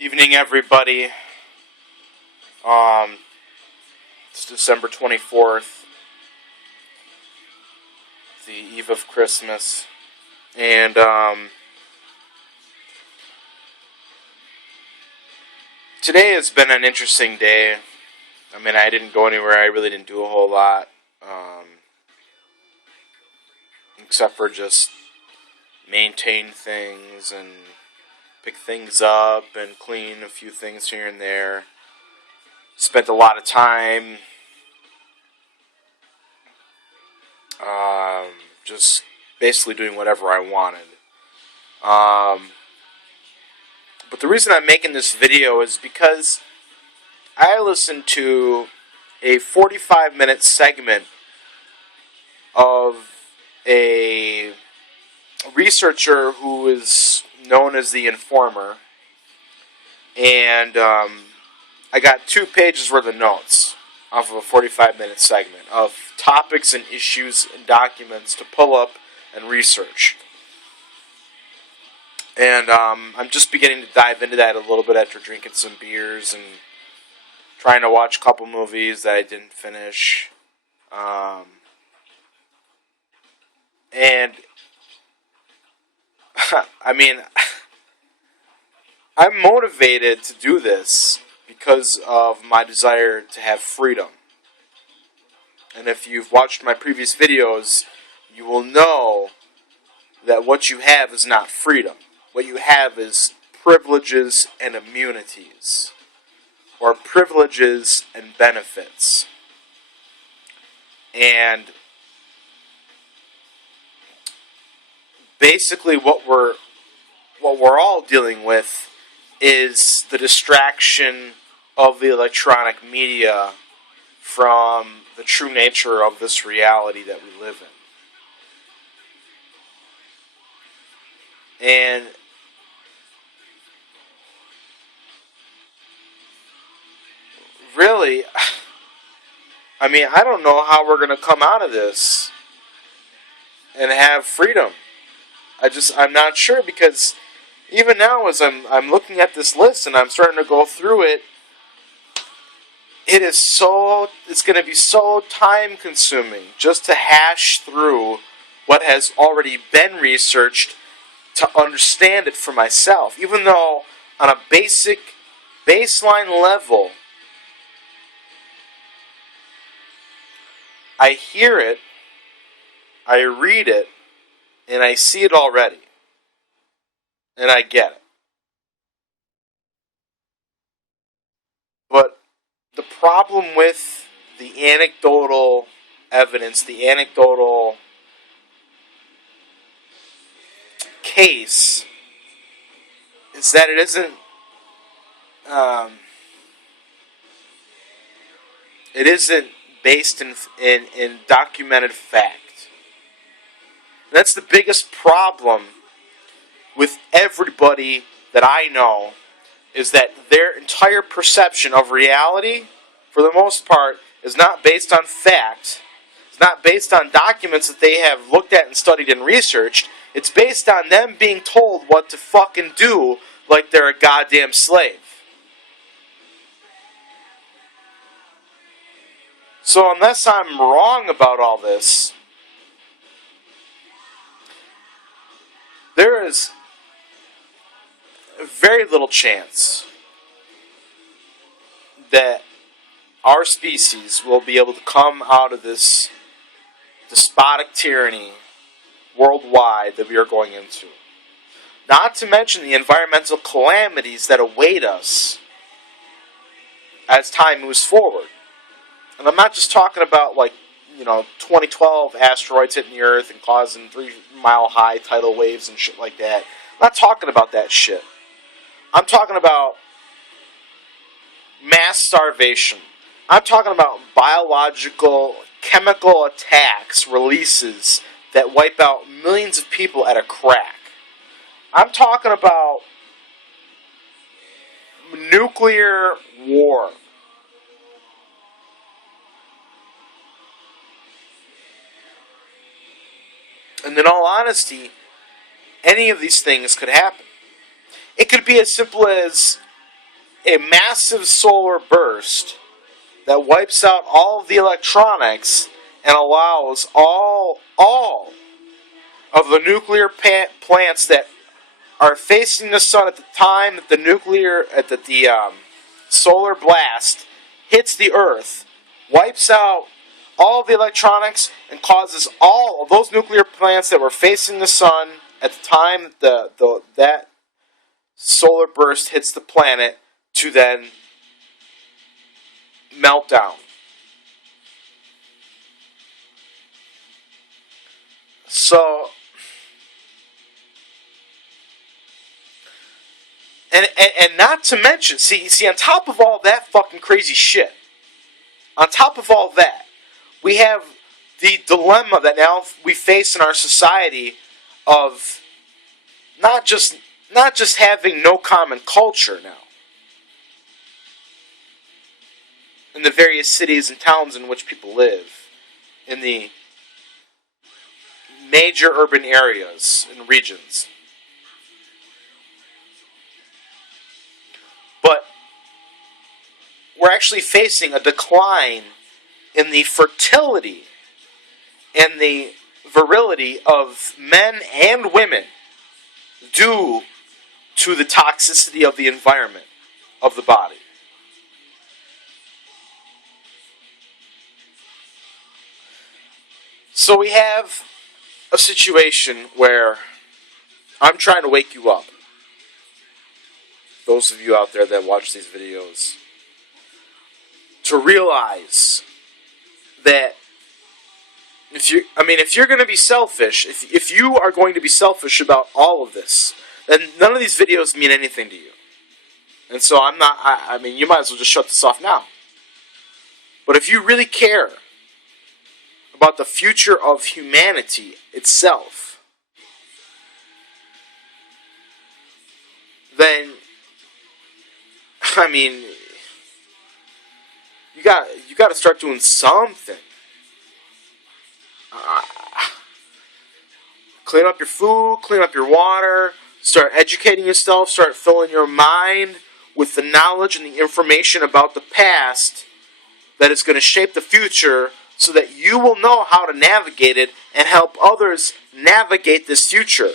Evening, everybody. It's December 24th, the eve of Christmas, and today has been an interesting day. I mean, I didn't go anywhere. I really didn't do a whole lot, except for just maintain things and pick things up and clean a few things here and there. Spent a lot of time just basically doing whatever I wanted. But the reason I'm making this video is because I listened to a 45-minute segment of a researcher who is known as the Informer, and I got 2 pages worth of notes off of a 45-minute segment of topics and issues and documents to pull up and research. And I'm just beginning to dive into that a little bit after drinking some beers and trying to watch a couple movies that I didn't finish. And I mean, I'm motivated to do this because of my desire to have freedom. And if you've watched my previous videos, you will know that what you have is not freedom. What you have is privileges and immunities, or privileges and benefits. And basically what we're all dealing with is the distraction of the electronic media from the true nature of this reality that we live in. And really, I mean, I don't know how we're going to come out of this and have freedom. I'm not sure, because even now as I'm looking at this list and I'm starting to go through it, it's going to be so time consuming just to hash through what has already been researched to understand it for myself. Even though on a basic baseline level, I hear it, I read it, and I see it already. And I get it. But the problem with the anecdotal evidence, the anecdotal case, is that it isn't based in documented fact. That's the biggest problem with everybody that I know, is that their entire perception of reality, for the most part, is not based on fact. It's not based on documents that they have looked at and studied and researched. It's based on them being told what to fucking do like they're a goddamn slave. So unless I'm wrong about all this, there is very little chance that our species will be able to come out of this despotic tyranny worldwide that we are going into. Not to mention the environmental calamities that await us as time moves forward. And I'm not just talking about 2012 asteroids hitting the Earth and causing 3-mile-high tidal waves and shit like that. I'm not talking about that shit. I'm talking about mass starvation. I'm talking about biological, chemical attacks, releases that wipe out millions of people at a crack. I'm talking about nuclear war. And in all honesty, any of these things could happen. It could be as simple as a massive solar burst that wipes out all of the electronics and allows all of the nuclear plants that are facing the sun at the time that the solar blast hits the Earth, wipes out all of the electronics, and causes all of those nuclear plants that were facing the sun at the time that solar burst hits the planet to then melt down. So, and not to mention, see, on top of all that fucking crazy shit, on top of all that, we have the dilemma that now we face in our society of not just having no common culture now in the various cities and towns in which people live, in the major urban areas and regions. But we're actually facing a decline in the fertility and the virility of men and women due to the toxicity of the environment of the body. So we have a situation where I'm trying to wake you up. Those of you out there that watch these videos, to realize that if you're going to be selfish, if you are going to be selfish about all of this, then none of these videos mean anything to you. And so you might as well just shut this off now. But if you really care about the future of humanity itself, then, you got to start doing something. Clean up your food, clean up your water, start educating yourself, start filling your mind with the knowledge and the information about the past that is going to shape the future, so that you will know how to navigate it and help others navigate this future.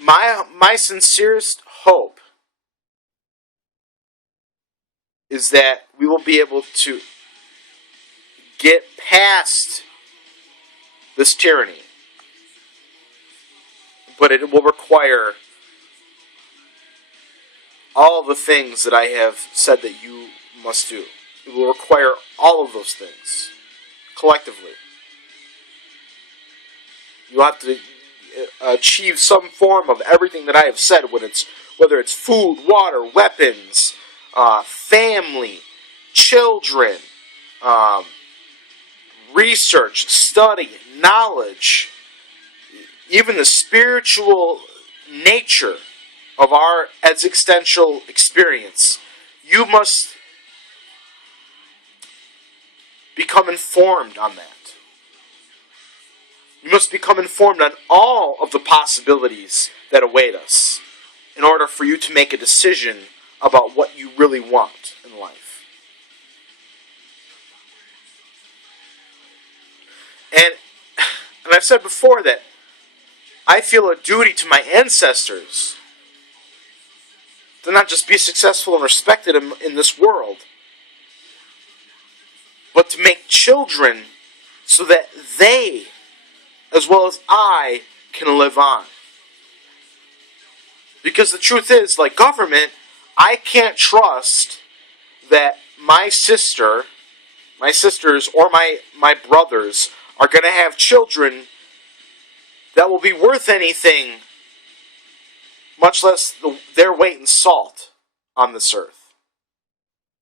My sincerest hope is that we will be able to get past this tyranny. But it will require all of the things that I have said that you must do. It will require all of those things collectively. You have to achieve some form of everything that I have said, whether it's food, water, weapons, family, children, research, study, knowledge, even the spiritual nature of our existential experience. You must become informed on that. You must become informed on all of the possibilities that await us in order for you to make a decision about what you really want in life. And I've said before that I feel a duty to my ancestors to not just be successful and respected in this world, but to make children so that they, as well as I, can live on. Because the truth is, like government, I can't trust that my sisters or my brothers are going to have children that will be worth anything, much less their weight in salt on this earth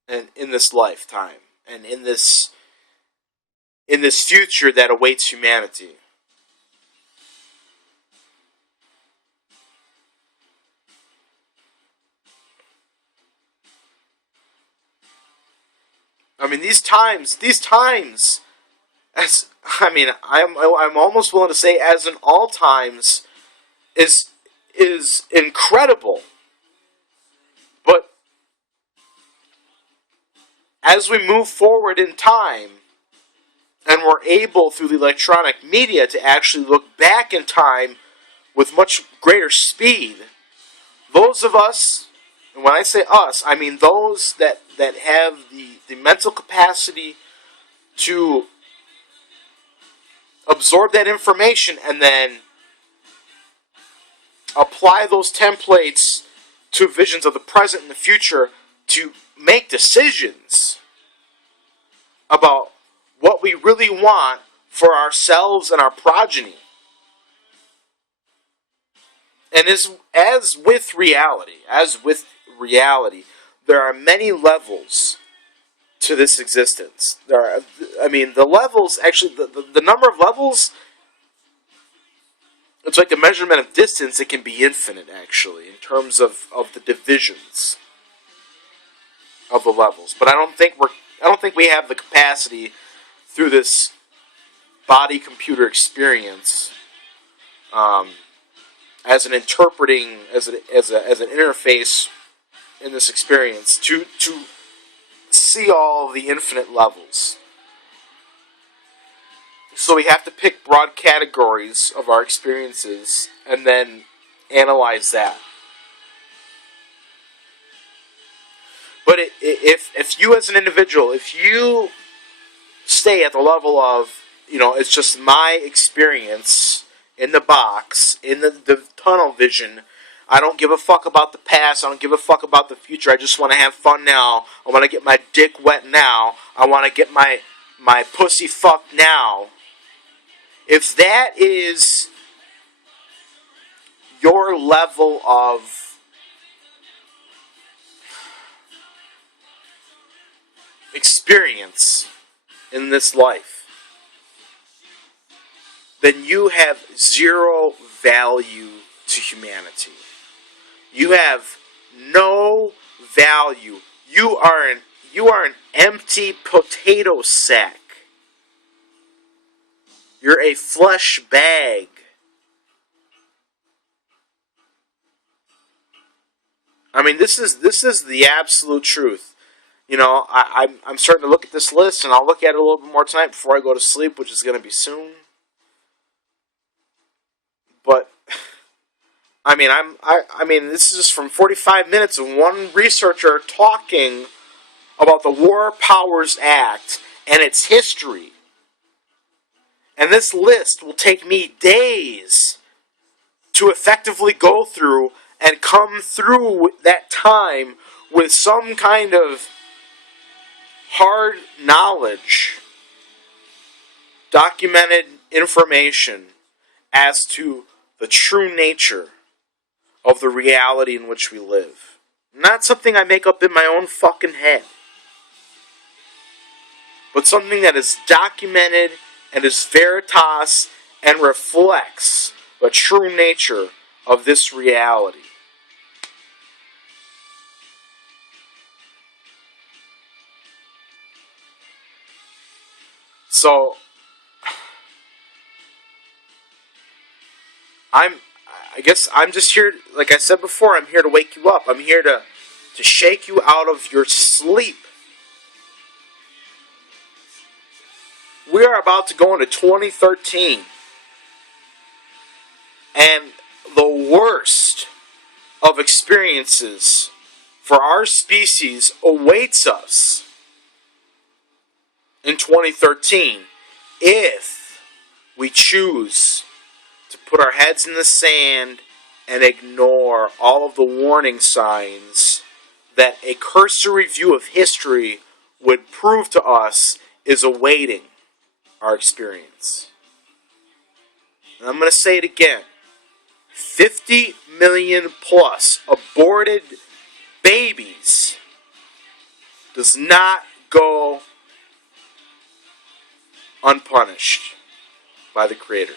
and in this lifetime and in this future that awaits humanity. I mean, these times, I'm almost willing to say, as in all times, is is incredible. But as we move forward in time, and we're able through the electronic media to actually look back in time with much greater speed, those of us, and when I say us, I mean those that have the mental capacity to absorb that information and then apply those templates to visions of the present and the future to make decisions about what we really want for ourselves and our progeny. And as with reality, there are many levels to this existence. The levels, actually, the number of levels, it's like a measurement of distance. It can be infinite, actually, in terms of the divisions of the levels. But I don't think we have the capacity through this body-computer experience, as an interpreting, as an interface in this experience, to see all the infinite levels. So we have to pick broad categories of our experiences and then analyze that. But if you as an individual, if you stay at the level of, it's just my experience in the box, in the tunnel vision, I don't give a fuck about the past, I don't give a fuck about the future, I just want to have fun now, I want to get my dick wet now, I want to get my pussy fucked now. If that is your level of experience in this life, then you have zero value to humanity. You have no value. You are an empty potato sack. You're a flesh bag. I mean, this is the absolute truth. I'm starting to look at this list, and I'll look at it a little bit more tonight before I go to sleep, which is going to be soon. But I mean, this is just from 45 minutes of one researcher talking about the War Powers Act and its history. And this list will take me days to effectively go through and come through that time with some kind of hard knowledge, documented information as to the true nature of the reality in which we live. Not something I make up in my own fucking head, but something that is documented and is veritas and reflects the true nature of this reality. So, I guess I'm just here, like I said before, I'm here to wake you up. I'm here to shake you out of your sleep. We are about to go into 2013. And the worst of experiences for our species awaits us in 2013 if we choose to put our heads in the sand and ignore all of the warning signs that a cursory view of history would prove to us is awaiting our experience. And I'm going to say it again. 50 million plus aborted babies does not go unpunished by the Creator.